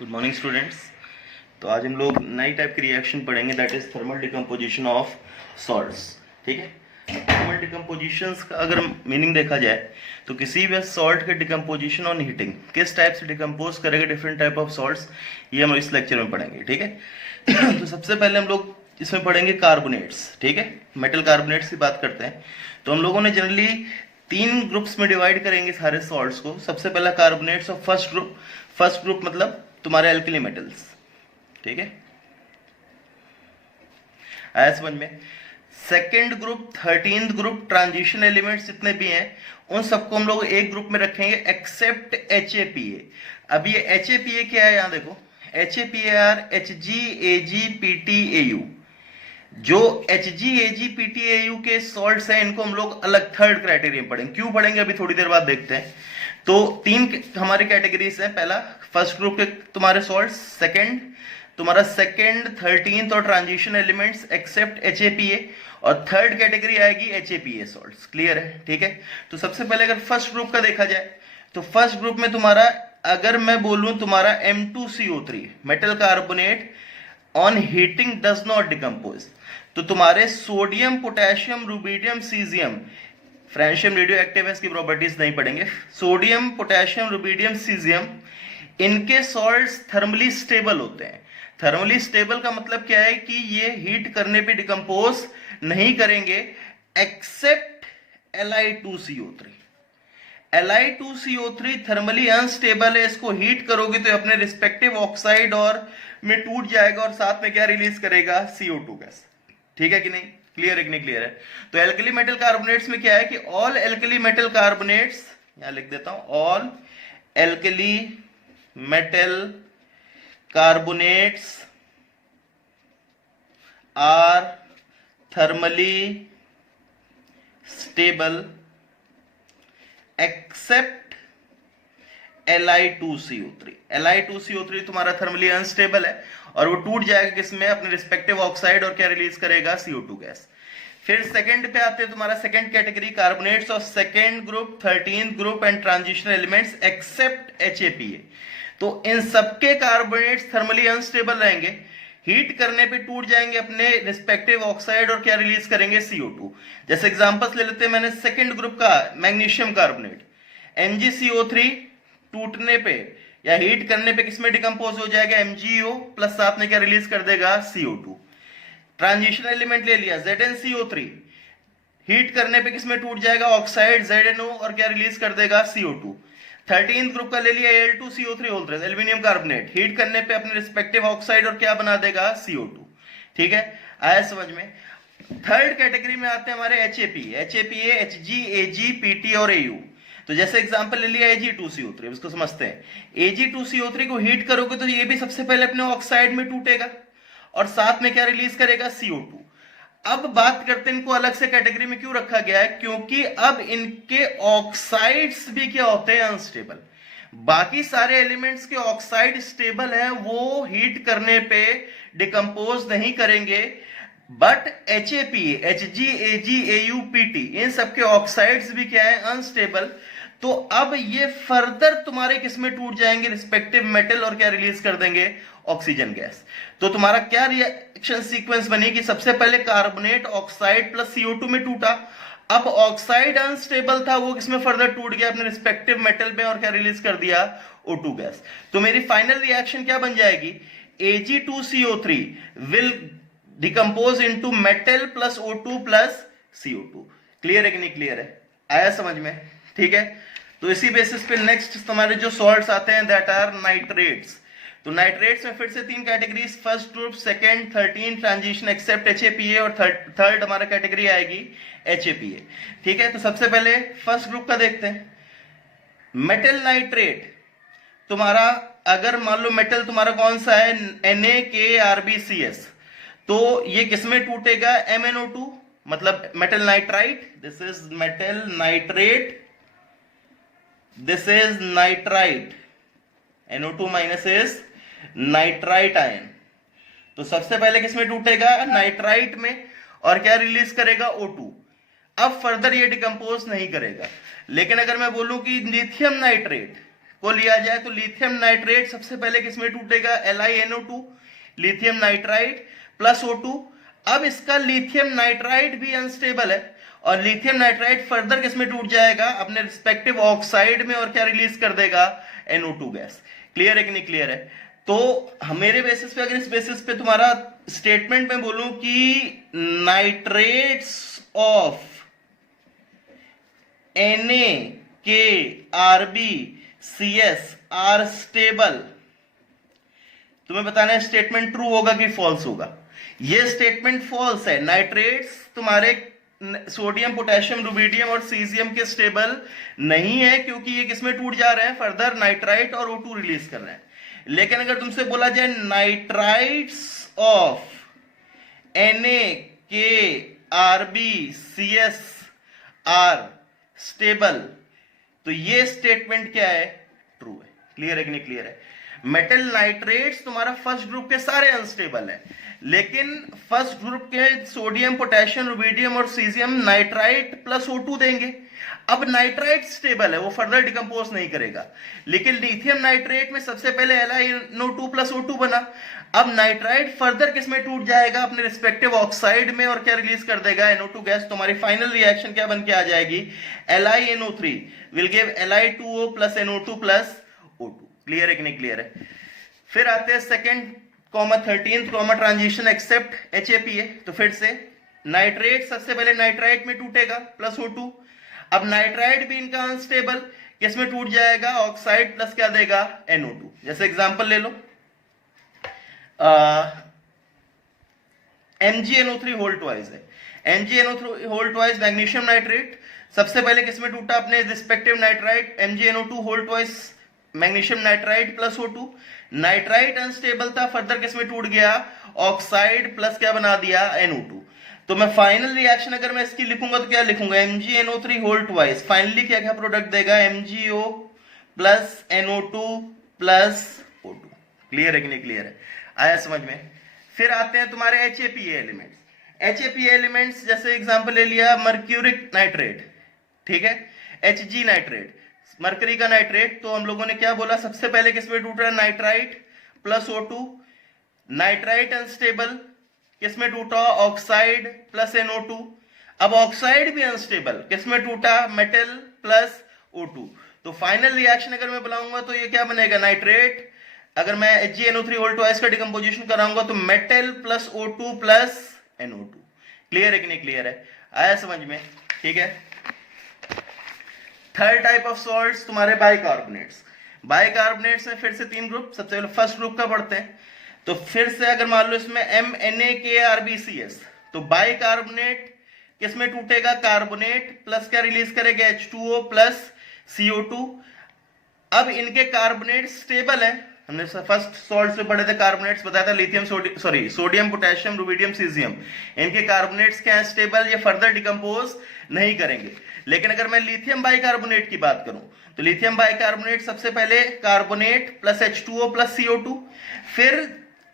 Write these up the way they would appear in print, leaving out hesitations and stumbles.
Good morning students. तो आज हम लोग नई टाइप की रिएक्शन पढ़ेंगे, that is thermal decomposition of salts. ठीक है, थर्मल डिकम्पोजिशंस का अगर मीनिंग देखा जाए तो किसी भी सॉल्ट के डिकम्पोजिशन ऑन हीटिंग किस टाइप से डिकम्पोज करेगा डिफरेंट टाइप ऑफ सॉल्ट्स, ये हम इस लेक्चर में पढ़ेंगे। ठीक है तो सबसे पहले हम लोग इसमें पढ़ेंगे कार्बोनेट्स। ठीक है, मेटल कार्बोनेट्स की बात करते हैं तो हम लोगों ने जनरली तीन ग्रुप्स में डिवाइड करेंगे सारे सॉल्ट्स को। सबसे पहला कार्बोनेट्स ऑफ फर्स्ट ग्रुप मतलब तुम्हारे एल्कली मेटल्स। ठीक है, आया समझ में। Second group, 13th group, transition elements जितने भी हैं उन सबको हम लोग एक ग्रुप में रखेंगे एक्सेप्ट HAPA। अब ये HAPA क्या है, यहां देखो, HAPAR HgAgPtAu। जो HgAgPtAu के सॉल्ट्स हैं इनको हम लोग अलग थर्ड क्राइटेरिया पढ़ेंगे। क्यों पढ़ेंगे अभी थोड़ी देर बाद देखते हैं। तो तीन हमारी कैटेगरीज है। पहला फर्स्ट ग्रुप के तुम्हारे सॉल्ट, सेकंड तुम्हारा सेकंड 13th और ट्रांजिशन एलिमेंट्स एक्सेप्ट HAPA, और थर्ड कैटेगरी आएगी HAPA सॉल्ट्स। क्लियर है? ठीक है, तो सबसे पहले अगर फर्स्ट ग्रुप का देखा जाए तो फर्स्ट ग्रुप में तुम्हारा, अगर मैं बोलूं तुम्हारा M2CO3 metal carbonate on heating does not decompose, तो तुम्हारे sodium, potassium, rubidium, caesium, francium radio active है, इसकी प्रॉपर्टीज नहीं पढ़ेंगे। सोडियम, पोटेशियम, रुबिडियम, सीजियम, इनके सॉल्ट्स थर्मली स्टेबल होते हैं। थर्मली स्टेबल का मतलब क्या है कि ये हीट करने पे डिकम्पोज नहीं करेंगे accept Li2CO3। Li2CO3 thermally unstable है, इसको हीट करोगे तो अपने रिस्पेक्टिव ऑक्साइड और में टूट जाएगा और साथ में क्या रिलीज करेगा, CO2 गैस। ठीक है कि नहीं? क्लियर है कि नहीं क्लियर है? तो एल्कली मेटल कार्बोनेट्स में क्या है कि ऑल एल्कली मेटल कार्बोनेट्स, यहां लिख देता हूं, all alkali metal carbonates are thermally stable except Li2CO3। Li2CO3 तुम्हारा थर्मली अनस्टेबल है और वो टूट जाएगा किसमें, अपने रिस्पेक्टिव ऑक्साइड, और क्या रिलीज करेगा, CO2 गैस। फिर सेकंड पे आते हैं तुम्हारा second category, carbonates of second group, 13th group and transition elements except HAPA। तो इन सबके कार्बोनेट्स थर्मली अनस्टेबल रहेंगे, हीट करने पे टूट जाएंगे अपने रिस्पेक्टिव ऑक्साइड और क्या रिलीज करेंगे, CO2। जैसे एग्जांपल्स ले लेते हैं मैंने सेकंड ग्रुप का, मैग्नीशियम कार्बोनेट, MgCO3 टूटने पे या हीट करने पे किसमें डिकम्पोज हो जाएगा, MgO, प्लस साथ में क्या रिलीज कर देगा, CO2। ट्रांजिशन एलिमेंट ले लिया ZnCO3, हीट करने पे किसमें टूट जाएगा, ऑक्साइड ZnO, और क्या रिलीज कर देगा, CO2। 13th ग्रुप का ले लिया Al2CO3 होल्ड्रेस, एल्यूमिनियम कार्बोनेट, हीट करने पे अपने रिस्पेक्टिव ऑक्साइड और क्या बना देगा, CO2। ठीक है, आया समझ में। थर्ड कैटेगरी में आते हैं हमारे HAPA, HgAgPt और AU। तो जैसे एग्जांपल ले लिया Ag2CO3, इसको समझते हैं। Ag2CO3 को हीट करोगे तो ये भी सबसे पहले अपने ऑक्साइड में टूटेगा और साथ में क्या रिलीज करेगा, CO2। अब बात करते हैं इनको अलग से कैटेगरी में क्यों रखा गया है, क्योंकि अब इनके ऑक्साइड्स भी क्या होते हैं, अनस्टेबल। बाकी सारे एलिमेंट्स के ऑक्साइड स्टेबल है, वो हीट करने पे डिकम्पोज नहीं करेंगे, बट HAPA, HgAgAuPt, इन सबके ऑक्साइड्स भी क्या है, अनस्टेबल। तो अब ये फर्दर तुम्हारे किसमें टूट जाएंगे, रिस्पेक्टिव मेटल, और क्या रिलीज कर देंगे, ऑक्सीजन गैस। तो तुम्हारा क्या रिएक्शन सीक्वेंस बनेगी, सबसे पहले कार्बोनेट ऑक्साइड प्लस CO2 में टूटा, अब ऑक्साइड अनस्टेबल था, वो किसमें फर्दर टूट गया, अपने रिस्पेक्टिव मेटल में, और क्या रिलीज कर दिया, O2 गैस। तो मेरी फाइनल रिएक्शन क्या बन जाएगी, Ag2CO3 will decompose into metal plus O2 plus CO2। Clear है कि नहीं क्लियर है? आया समझ में? ठीक है, तो इसी बेसिस पे नेक्स्ट तुम्हारे जो सॉल्ट्स आते हैं दैट आर नाइट्रेट्स। तो नाइट्रेट्स में फिर से तीन categories, first group, second, 13 transition except HAPA, और थर्ड हमारा कैटेगरी आएगी HAPA। ठीक है, तो सबसे पहले फर्स्ट ग्रुप का देखते हैं। मेटल नाइट्रेट तुम्हारा, अगर मान लो मेटल तुम्हारा कौन सा है, NaKRbCs, तो ये किसमें टूटेगा, MnO2, मतलब metal nitrite. This is metal nitrate, this is nitrite, NO2 minus is nitrite ion. तो सबसे पहले किसमें टूटेगा, नाइट्राइट में, और क्या रिलीज करेगा, O2। अब फर्दर ये डिकम्पोज नहीं करेगा। लेकिन अगर मैं बोलूं कि लिथियम नाइट्रेट, को लिया जाए तो लिथियम नाइट्रेट सबसे पहले किसमें टूटेगा, LiNO2, lithium nitride plus O2। अब इसका लिथियम नाइट्राइड भी अनस्टेबल है और लिथियम नाइट्राइड फर्दर किसमें टूट जाएगा, अपने रिस्पेक्टिव ऑक्साइड में, और क्या रिलीज कर देगा, NO2 गैस। क्लियर है कि नहीं क्लियर है? तो मेरे बेसिस पे, अगर इस बेसिस पे तुम्हारा स्टेटमेंट में बोलूं कि nitrates of NaKRbCs are stable, तुम्हें बताना है स्टेटमेंट ट्रू होगा कि फॉल्स होगा। ये स्टेटमेंट फॉल्स है। नाइट्रेट्स तुम्हारे सोडियम, पोटेशियम, रुबिडियम और सीजियम के स्टेबल नहीं है, क्योंकि ये किसमें टूट जा रहे हैं, फर्दर नाइट्राइट और O2 रिलीज कर रहे हैं। लेकिन अगर तुमसे बोला जाए nitrites of NaKRbCs are stable, तो ये स्टेटमेंट क्या है, ट्रू है। क्लियर है कि नहीं क्लियर है? मेटल नाइट्रेट्स तुम्हारा फर्स्ट ग्रुप के सारे अनस्टेबल है, लेकिन फर्स्ट ग्रुप के सोडियम, पोटेशियम, रुबिडियम और सीजियम नाइट्राइट प्लस O2 देंगे। अब नाइट्राइट स्टेबल है, वो फर्दर डिकम्पोज नहीं करेगा, लेकिन लिथियम नाइट्रेट में सबसे पहले LiNO2 प्लस O2 बना। अब नाइट्राइट फर्दर किसमें टूट जाएगा, अपने रिस्पेक्टिव ऑक्साइड में, और क्या रिलीज कर देगा, NO2 गैस। तुम्हारी फाइनल रिएक्शन क्या बन के आ जाएगी, LiNO3 will give Li2O plus NO2 plus O2। Clear है कि नहीं क्लियर है? फिर आते हैं second comma 13th comma transition except HAPA। तो फिर से नाइट्रेट सबसे पहले नाइट्राइट में टूटेगा प्लस O2। अब नाइट्राइट भी इनका अनस्टेबल, किसमें टूट जाएगा, ऑक्साइड प्लस क्या देगा, NO2। जैसे एग्जांपल ले लो, MgNO3 होल ट्वाइस है। MgNO3 whole twice magnesium nitrate सबसे पहले किसमें टूटा, अपने respective nitrite, MgNO2 whole twice magnesium nitride plus O2। Nitrite unstable था, फर्दर किसमें टूट गया, ऑक्साइड प्लस क्या बना दिया, NO2। तो मैं फाइनल रिएक्शन अगर मैं इसकी लिखूंगा तो क्या लिखूंगा, MgNO3 होल ट्वाइस, फाइनली क्या क्या प्रोडक्ट देगा, MgO plus NO2 plus O2। Clear है कि नहीं क्लियर है? आया समझ में? फिर आते हैं तुम्हारे HAPA एलिमेंट्स। HAPA एलिमेंट्स जैसे एग्जांपल ले लिया, मर्क्यूरिक नाइट्रेट, ठीक है, Hg नाइट्रेट, मरकरी का नाइट्रेट। तो हम लोगों ने क्या बोला, सबसे पहले किसमें टूटा, nitrite plus O2। Nitrite unstable, किसमें टूटा, ऑक्साइड प्लस NO2। अब ऑक्साइड भी अनस्टेबल, किसमें टूटा, मेटल प्लस O2। तो फाइनल रिएक्शन अगर मैं बुलाऊंगा तो ये क्या बनेगा, नाइट्रेट। अगर मैं HgNO3 होल ट्वाइस का डिकम्पोजिशन कराऊंगा तो metal plus O2 plus NO2। Clear है कि नहीं क्लियर है? आया समझ में? ठीक है। थर्ड टाइप ऑफ सॉल्ट्स तुम्हारे बाइकार्बोनेट्स। बाइकार्बोनेट्स में फिर से तीन ग्रुप, सबसे पहले फर्स्ट ग्रुप का पढ़ते हैं। तो फिर से अगर मान लो इसमें MNaKRbCs, तो बाइकार्बोनेट किसमें टूटेगा, कार्बोनेट प्लस क्या रिलीज करेगा, H2O प्लस CO2। अब इनके कार्बोनेट स्टेबल है, हमने फर्स्ट सॉल्ट से पढ़े थे कार्बोनेट्स, बताया था lithium, sodium, potassium, rubidium, caesium. इनके कार्बोनेट्स क्या है, स्टेबल, ये फर्दर डिकम्पोज नहीं करेंगे। लेकिन अगर मैं लिथियम बाइकार्बोनेट की बात करूं तो लिथियम बाइकार्बोनेट सबसे पहले carbonate plus H2O plus CO2, फिर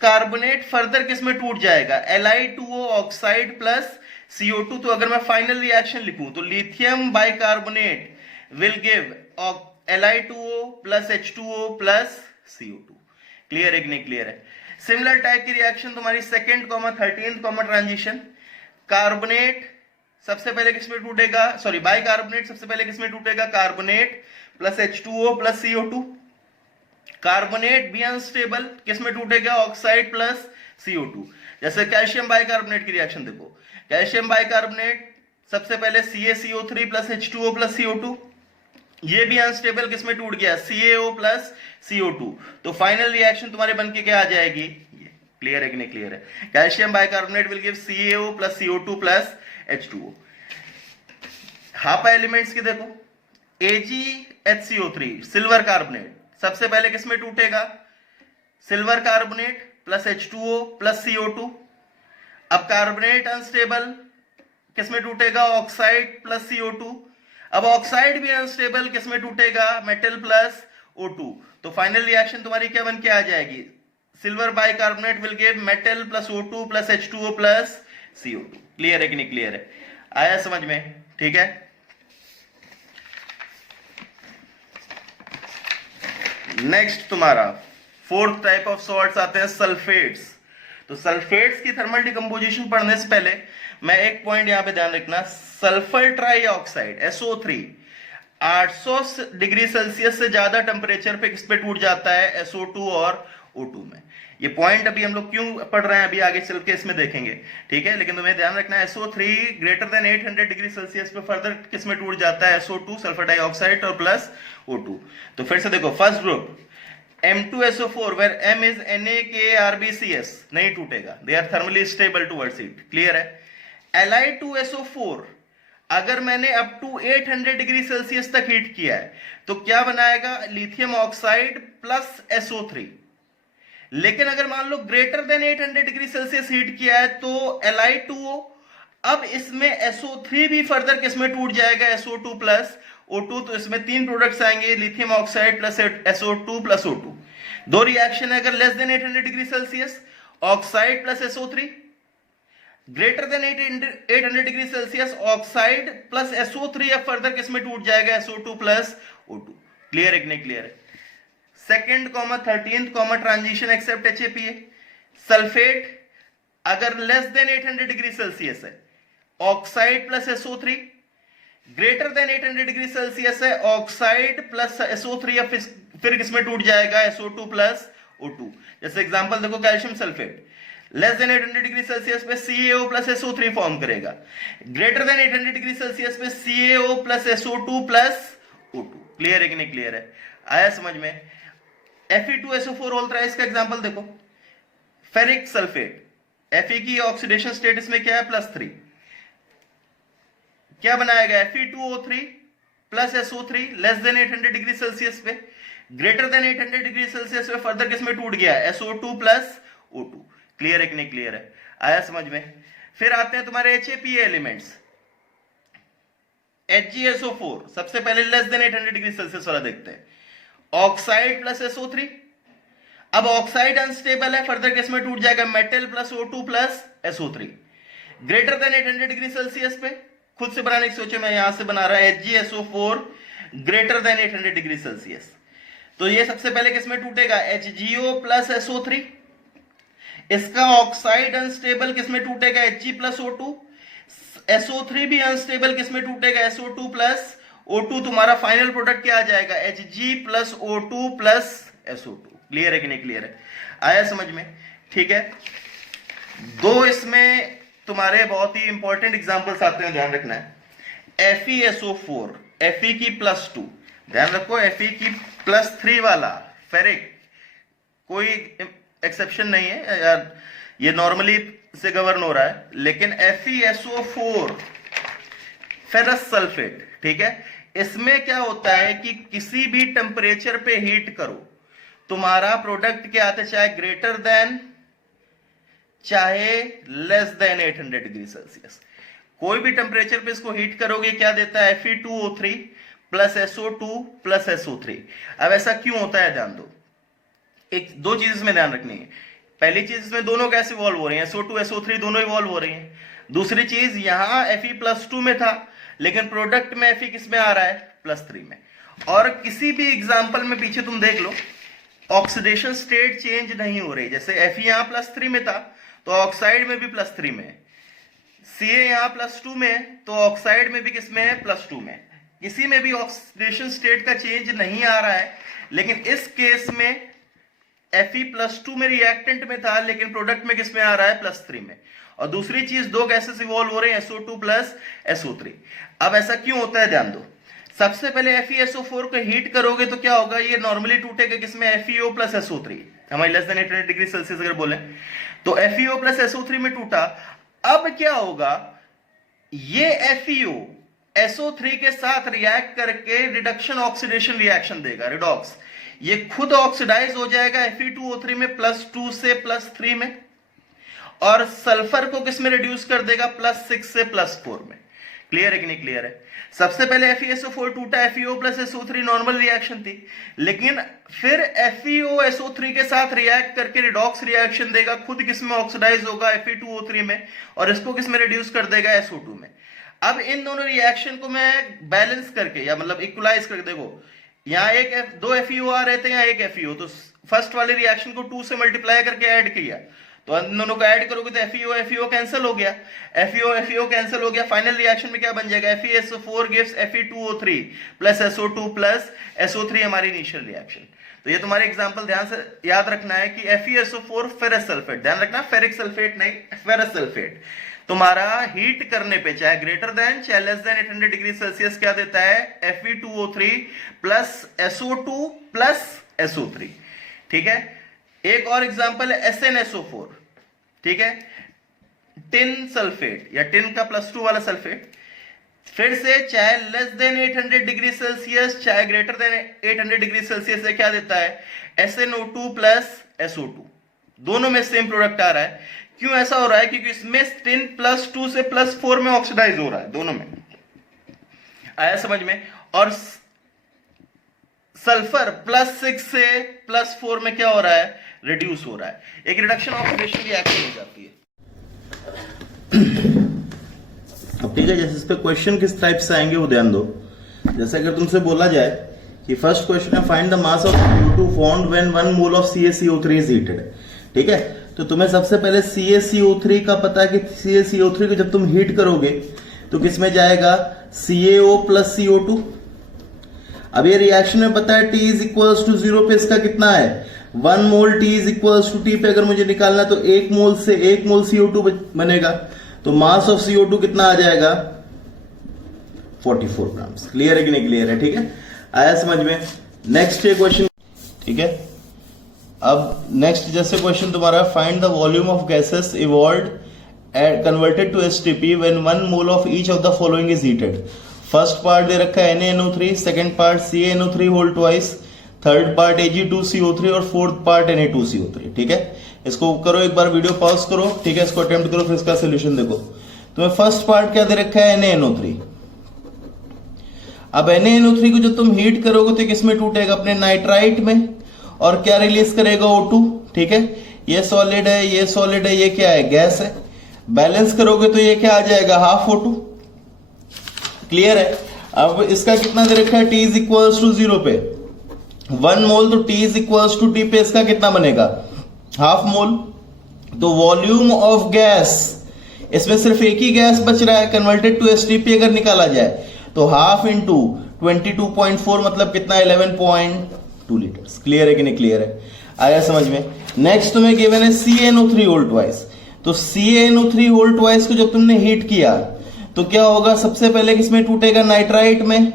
कार्बोनेट फर्दर किसमें टूट जाएगा, Li2O ऑक्साइड प्लस CO2। तो अगर मैं फाइनल रिएक्शन लिखूं तो lithium bicarbonate will give Li2O plus H2O plus CO2। Clear है कि नहीं क्लियर है? सिमिलर टाइप की रिएक्शन तुम्हारी second comma 13th comma transition. Carbonate सबसे पहले किसमें टूटेगा, सॉरी बाइकार्बोनेट सबसे पहले किसमें टूटेगा, carbonate plus H2O plus CO2। Carbonate भी अनस्टेबल, किसमें टूटेगा, ऑक्साइड प्लस CO2। जैसे कैल्शियम बाइकार्बोनेट की रिएक्शन देखो, कैल्शियम बाइकार्बोनेट सबसे पहले CaCO3 plus H2O plus CO2, ये भी अनस्टेबल, किसमें टूट गया, CaO प्लस CO2। तो फाइनल रिएक्शन तुम्हारे बन के क्या आ जाएगी, ये। क्लियर है कि नहीं क्लियर है? Calcium bicarbonate will give CaO plus CO2 plus H2O। Hapa elements की देखो, AgHCO3 सिल्वर कार्बोनेट सबसे पहले किसमें टूटेगा, silver carbonate plus H2O plus CO2। अब कार्बोनेट अनस्टेबल, किसमें टूटेगा, ऑक्साइड प्लस CO2। अब ऑक्साइड भी अनस्टेबल, किसमें टूटेगा, मेटल प्लस O2। तो फाइनल रिएक्शन तुम्हारी क्या बन के आ जाएगी, silver bicarbonate will give metal plus O2 plus H2O plus CO2। Clear है कि नहीं क्लियर है? आया समझ में? ठीक है। नेक्स्ट तुम्हारा फोर्थ टाइप ऑफ सॉल्ट्स आते हैं सल्फेट्स। तो सल्फेट्स की थर्मल डिकम्पोजिशन पढ़ने से पहले मैं एक पॉइंट यहां पे ध्यान रखना, sulphur try oxide SO3 800 degree Celsius से ज्यादा टेम्परेचर पे किस पे टूट जाता है, SO2 और O2 में। ये पॉइंट अभी हम लोग क्यों पढ़ रहे हैं, अभी आगे चल के इसमें देखेंगे, ठीक है। लेकिन तुम्हें ध्यान रखना है SO3 greater than 800 degree Celsius पे फर्दर किस में टूट जाता है, SO2 सल्फर डाइऑक्साइड और प्लस O2। तो फिर से देखो, first group M2SO4 where M is NaKRbCS नहीं टूटेगा, they are thermally stable towards it, clear है। Li2SO4 अगर मैंने अप टू 800 डिग्री सेल्सियस तक हीट किया है तो क्या बनाएगा, लिथियम ऑक्साइड प्लस SO3। लेकिन अगर मान लो greater than 800 degree Celsius heat किया है तो Li2O, अब इसमें SO3 भी फर्दर किसमें टूट जाएगा, SO2 प्लस O2। तो इसमें तीन प्रोडक्ट्स आएंगे, lithium oxide plus SO2 plus O2। दो रिएक्शन है अगर less than 800 degree Celsius, oxide plus SO3, greater than 800 degree Celsius oxide plus SO3 या फर्दर किसमें टूट जाएगा, SO2 प्लस O2। क्लियर है कि नहीं, क्लियर है। Second comma 13th comma transition except HAPA। Sulphate अगर लेस देन 800 डिग्री सेल्सियस है, oxide plus SO3, greater than 800 degree Celsius है, ऑक्साइड प्लस SO3 या फिर किसमें टूट जाएगा, SO2 प्लस O2। जैसे एग्जांपल देखो, calcium sulphate less than 800 degree Celsius पे CaO प्लस SO3 फॉर्म करेगा, ग्रेटर देन 800 डिग्री सेल्सियस पे CaO plus SO2 plus O2। Clear है कि नहीं, क्लियर है, आया समझ में। Fe2SO4 ऑल थ्राइस का एग्जांपल देखो, फेरिक सल्फेट, Fe की ऑक्सीडेशन स्टेटस में क्या है, +3, क्या बनाएगा, Fe2O3 plus SO3 less than 800 degree Celsius पे, ग्रेटर देन 800 डिग्री सेल्सियस पे फर्दर किसमें टूट गया, SO2 प्लस O2। क्लियर है कि नहीं, क्लियर है, आया समझ में। फिर आते हैं तुम्हारे HAPA एलिमेंट्स, HgSO4 सबसे पहले लेस देन 800 डिग्री सेल्सियस वाला देखते हैं, ऑक्साइड प्लस SO3। अब ऑक्साइड अनस्टेबल है, फर्दर किसमें टूट जाएगा, metal plus O2 plus SO3। Greater than 800 degree Celsius पे खुद से बनाने की सोचे, मैं यहां से बना रहा है HgSO4 greater than 800 degree Celsius. तो ये सबसे पहले किसमें टूटेगा, HgO प्लस SO3। इसका ऑक्साइड अनस्टेबल किसमें टूटेगा, Hg प्लस O2। SO3 भी अनस्टेबल किसमें टूटेगा, SO2 प्लस O2। तुम्हारा फाइनल प्रोडक्ट क्या आ जाएगा, Hg plus O2 plus SO2। Clear है कि नहीं, क्लियर है, आया समझ में, ठीक है। दो इसमें तुम्हारे बहुत ही इंपॉर्टेंट एग्जांपल्स आते हैं, ध्यान रखना है। FeSO4 Fe की +2, ध्यान रखो, Fe की +3 वाला फेरिक, कोई एक्सेप्शन नहीं है यार, ये नॉर्मली से गवर्न हो रहा है। लेकिन FeSO4 फेरस सल्फेट, ठीक है, इसमें क्या होता है कि किसी भी टेम्परेचर पे हीट करो, तुम्हारा प्रोडक्ट क्या आता है, चाहे ग्रेटर देन चाहे लेस देन 800 डिग्री सेल्सियस, कोई भी टेम्परेचर पे इसको हीट करोगे क्या देता है, Fe2O3 plus SO2 plus SO3। अब ऐसा क्यों होता है, ध्यान दो, दो चीज इसमें ध्यान रखनी है। पहली चीज, इसमें दोनों कैसे इवॉल्व हो रही हैं, SO2 SO3 दोनों इवॉल्व हो रही हैं। दूसरी चीज, यहां Fe+2 में था लेकिन प्रोडक्ट में Fe किस में आ रहा है, +3 में। और किसी भी एग्जांपल में पीछे तुम देख लो, ऑक्सीडेशन स्टेट चेंज नहीं हो रही। जैसे Fe यहां +3 में था तो ऑक्साइड में भी +3 में, Ca यहां +2 में तो ऑक्साइड में भी किसमें है, +2 में। किसी में भी ऑक्सीडेशन स्टेट का चेंज नहीं आ रहा है, लेकिन इस केस में Fe+2 में रिएक्टेंट में था लेकिन प्रोडक्ट में किसमें आ रहा है, +3 में। और दूसरी चीज, दो गैसेस इवॉल्व हो रहे हैं, SO2 प्लस SO3। अब ऐसा क्यों होता है, ध्यान दो, सबसे पहले FeSO4 को हीट करोगे तो क्या होगा, ये नॉर्मली टूटेगा किसमें, FeO प्लस SO3। हमारी लेस देन 800 डिग्री सेल्सियस अगर बोले तो FeO प्लस SO3 में टूटा। अब क्या होगा, ये FeO SO3 के साथ रिएक्ट करके रिडक्शन ऑक्सीडेशन रिएक्शन देगा, रिडॉक्स। ये खुद ऑक्सीडाइज हो जाएगा Fe2O3 में +2 से +3 में, और सल्फर को किस में रिड्यूस कर देगा, +6 से +4 में। क्लियर है कि नहीं, क्लियर है। सबसे पहले FeSO4 टूटा, FeO plus SO3 normal reaction थी, लेकिन फिर FeO SO3 के साथ रिएक्ट करके रिडॉक्स रिएक्शन देगा, खुद किस में ऑक्सीडाइज होगा, Fe2O3 में, और इसको किस में रिड्यूस कर देगा, SO2 में। अब इन दोनों रिएक्शन को मैं बैलेंस करके या मतलब इक्वलाइज करके देखो, यहाँ दो FeO आ रहे थे, यहाँ एक FeO, तो फर्स्ट वाले रिएक्शन को 2 से मल्टीप्लाई करके ऐड किया, तो इन दोनों को ऐड करोगे तो FeO कैंसिल हो गया, FeO कैंसिल हो गया। फाइनल रिएक्शन में क्या बन जाएगा, FeSO4 gives Fe2O3 plus SO2 plus SO3 हमारी इनिशियल रिएक्शन। तो ये तुम्हारे एग्जांपल ध्यान से याद रखना है कि FeSO4 फेरस सल्फेट, ध्यान रखना फेरिक सल्फेट नहीं, फेरस सल्फेट तुम्हारा हीट करने पे चाहे ग्रेटर देन चाहे लेस देन 800 डिग्री सेल्सियस क्या देता है, Fe2O3 plus SO2 plus SO3। ठीक है, एक और एग्जांपल है SnSO4, ठीक है, टिन सल्फेट या टिन का +2 वाला सल्फेट, फिर से चाहे लेस देन 800 डिग्री सेल्सियस चाहे ग्रेटर देन 800 डिग्री सेल्सियस से क्या देता है, SnO2 प्लस SO2, दोनों में सेम प्रोडक्ट आ रहा है। क्यों ऐसा हो रहा है, क्योंकि इसमें टिन +2 से +4 में ऑक्सीडाइज हो रहा है, दोनों में। आया समझ में? और सल्फर +6 से +4 में क्या हो रहा है, रिड्यूस हो रहा है, एक रिडक्शन ऑक्सीडेशन रिएक्शन हो जाती है। अब ठीक है, जैसे इस पे क्वेश्चन किस टाइप से आएंगे वो ध्यान दो। जैसे अगर तुमसे बोला जाए कि फर्स्ट क्वेश्चन है find the mass of CO2 formed when 1 mole of CaCO3 is heated. ठीक है, तो तुम्हें सबसे पहले CaCO3 का पता है कि CaCO3 को जब तुम हीट करोगे तो किसमें जाएगा, CaO प्लस CO2। अब ये रिएक्शन में पता है T इज इक्वल्स टू 0 पे इसका कितना है, 1 mole T is equals to T पे अगर मुझे निकालना तो 1 मोल से 1 मोल CO2 बनेगा, तो मास ऑफ CO2 कितना आ जाएगा, 44 ग्राम। क्लियर है कि नहीं क्लियर है? ठीक है, आया समझ में? नेक्स्ट ये क्वेश्चन, ठीक है, अब नेक्स्ट जैसे क्वेश्चन तुम्हारा find the volume of gases evolved converted to STP when 1 mole of each of the following is heated. First part दे रखा है NaNO3, second part CaNO3 whole twice, third part Ag2CO3 और fourth part Na2CO3। ठीक है, इसको करो एक बार, video pause करो, ठीक है, इसको अटेम्प्ट करो, फिर इसका सोल्यूशन देखो। तुम्हें फर्स्ट पार्ट क्या दे रखा है, NaNO3। अब NaNO3 को जब तुम हीट करोगे तो किसमें टूटेगा, अपने नाइट्राइट में, और क्या रिलीज करेगा, O2। ठीक है, ये सॉलिड है, ये सॉलिड है, ये क्या है, गैस है। बैलेंस करोगे तो ये क्या आ जाएगा, हाफ O2। क्लियर है? अब इसका कितना दे रखा है, T इज इक्वल्स टू 0 पे 1 मोल, तो T is equals to T पे इसका कितना बनेगा, हाफ मोल। तो वॉल्यूम ऑफ गैस, इसमें सिर्फ एक ही गैस बच रहा है, कन्वर्टेड टू STP अगर निकाला जाए तो हाफ इंटू 22.4 मतलब कितना, 11.2 लीटर्स। क्लियर है कि नहीं क्लियर है? आया समझ में? नेक्स्ट तुम्हें गिवन है CaNO3 होल ट्वाइस। तो CaNO3 होल ट्वाइस को जब तुमने हीट किया तो क्या होगा, सबसे पहले किसमें टूटेगा, नाइट्राइट में,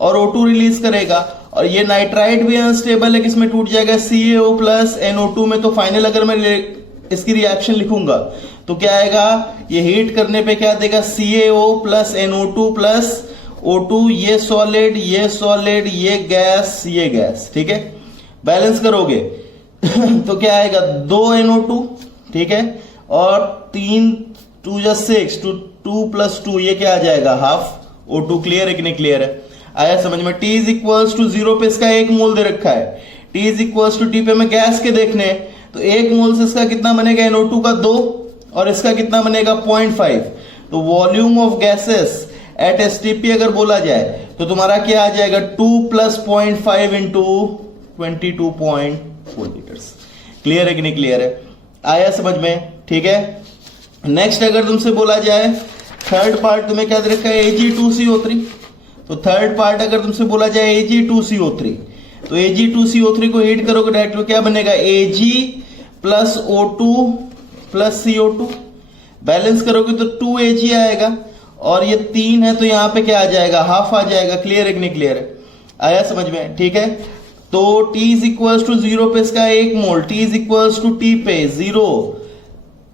और O2 रिलीज करेगा, और ये नाइट्राइट भी अनस्टेबल है, किसमें टूट जाएगा, CaO प्लस NO2 में। तो फाइनल अगर मैं इसकी रिएक्शन लिखूंगा तो क्या आएगा, ये हीट करने पे क्या देगा, CaO plus NO2 plus O2, ये सॉलिड, ये सॉलिड, ये गैस। ठीक है, बैलेंस करोगे तो क्या आएगा, 2 NO2, ठीक है, और 3 2 जा 6, 2 प्लस 2 ये क्या आ जाएगा, हाफ O2। क्लियर है कि नहीं क्लियर है? आया समझ में? T इज इक्वल्स टू 0 पे इसका 1 मोल दे रखा है, T is equals to T पे मैं गैस के देखने, तो 1 मोल से इसका कितना बनेगा, NO2 का 2, और इसका कितना बनेगा, 0.5। तो volume of gases at STP अगर बोला जाए तो तुम्हारा क्या आ जाएगा, 2 प्लस 0.5 इंटू 22.4 लीटर्स। क्लियर है कि नहीं क्लियर है? आया समझ में? ठीक है, नेक्स्ट अगर तुमसे बोला जाए थर्ड पार्ट तुम्हें क्या दे रखा है, Ag2CO3। तो थर्ड पार्ट अगर तुमसे बोला जाए Ag2CO3, तो Ag2CO3 को हीट करोगे डायरेक्ट तो क्या बनेगा, Ag plus O2 plus CO2। Balance करोगे तो 2Ag आएगा, और ये 3 है तो यहां पे क्या आ जाएगा, हाफ आ जाएगा। क्लियर है कि नहीं क्लियर है? आया समझ में? ठीक है, तो T इज इक्वल्स टू 0 पे इसका 1 mole, T is equals to T पे 0,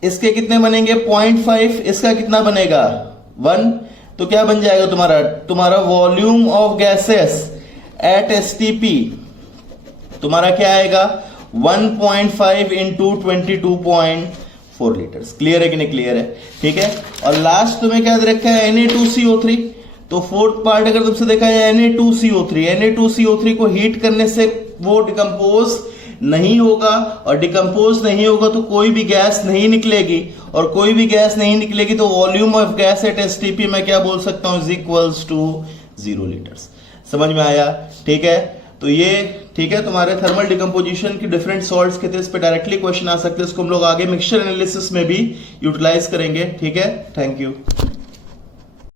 इसके कितने बनेंगे, 0.5, इसका कितना बनेगा, 1। तो क्या बन जाएगा तुम्हारा volume of gases at STP तुम्हारा क्या आएगा, 1.5 इंटू 22.4 लीटर्स। क्लियर है कि नहीं क्लियर है? ठीक है, और लास्ट तुम्हें क्या दे रखा है, Na2CO3। तो फोर्थ पार्ट अगर तुमसे देखा है Na2CO3 को हीट करने से वो डिकम्पोज नहीं होगा, और डिकम्पोज नहीं होगा तो कोई भी गैस नहीं निकलेगी, और कोई भी गैस नहीं निकलेगी तो volume of gas at STP मैं क्या बोल सकता हूं, इज इक्वल्स टू 0 लीटर्स। समझ में आया? ठीक है, तो ये ठीक है तुम्हारे थर्मल डिकम्पोजिशन की डिफरेंट सॉल्ट्स के थे, इस पे डायरेक्टली क्वेश्चन आ सकते हैं, इसको हम लोग आगे मिक्सचर एनालिसिस में भी यूटिलाइज करेंगे। ठीक है, थैंक यू।